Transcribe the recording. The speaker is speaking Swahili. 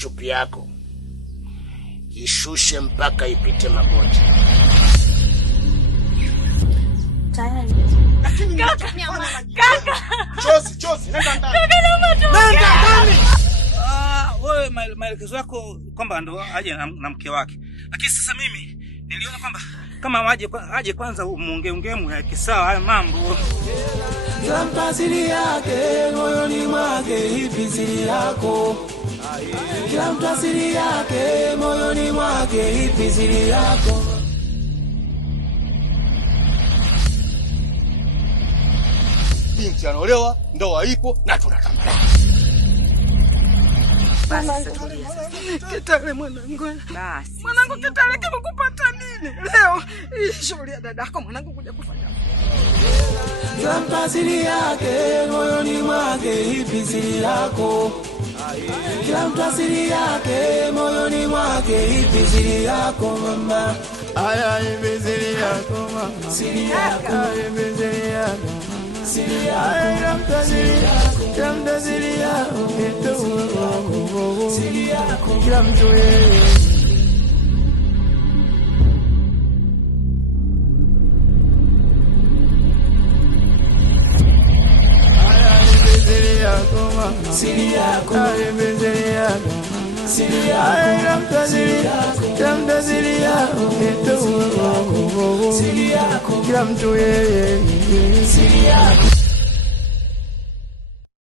chupi yako. Ishushe mpaka ipite magoti. Tayari. Kaka. Chozi, nenda ndani. Nenda ndani. Wewe maelekezo yako kwamba ndo aje na mke wake. Lakini sasa mimi niliona kwamba kama aje kwanza muongeongee kisawa haya mambo. Kila siri yake moyoni mwake ipi siri yako? Kila siri yake moyoni mwake ipi siri yako? Binti anaolewa, ndoa ipo na tunatamba. Kitale mwanangu. Basi. Mwanangu Kitale kimekupata nini? Leo hii shughuli ya dadako mwanangu kuja kufanya. Kila siri yake moyoni mwake ipi siri yako? Kila siri yake moyoni mwake ipi siri yako mama? Aya ipi siri yako mama? Siri yako ipi siri yako? Siri yako Siri yako siri yako kila mtu yeye. Siri yako mama. Siri yako Siri yako. siri yako Siri yako siri yako kila mtu yeye. siri yako